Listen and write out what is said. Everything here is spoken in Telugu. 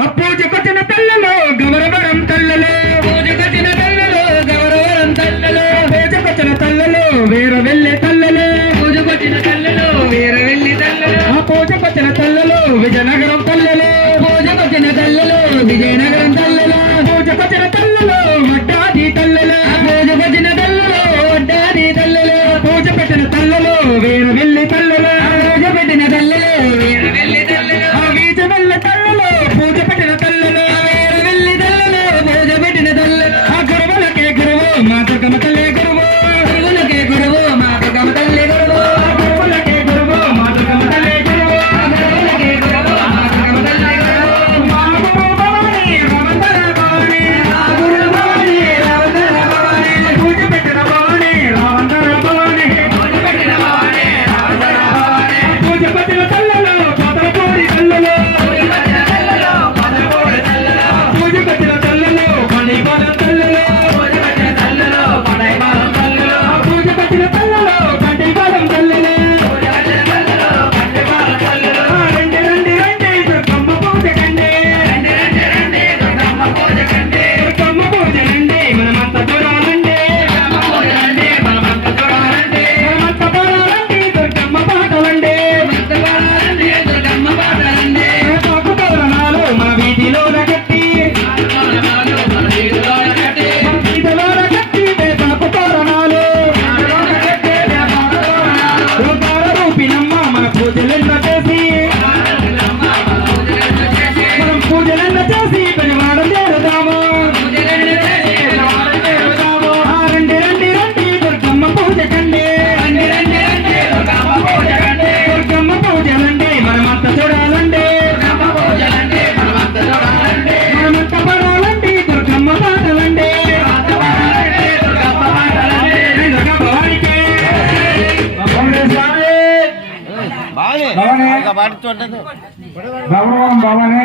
అప్పు చెకొచ్చిన తల్లలో గౌరవరం తల్లలో. చెకొచ్చిన తల్లలో గౌరవరం తల్లలో. వేచకొచ్చిన తల్లలో వేరు వెళ్ళే తల్లలో. పూజకొచ్చిన తల్లలో వేరు వెళ్ళి తల్లలో. ఆ పూజకొచ్చిన తల్లలో విజయనగరం Aleluya. భవనే. భవనే.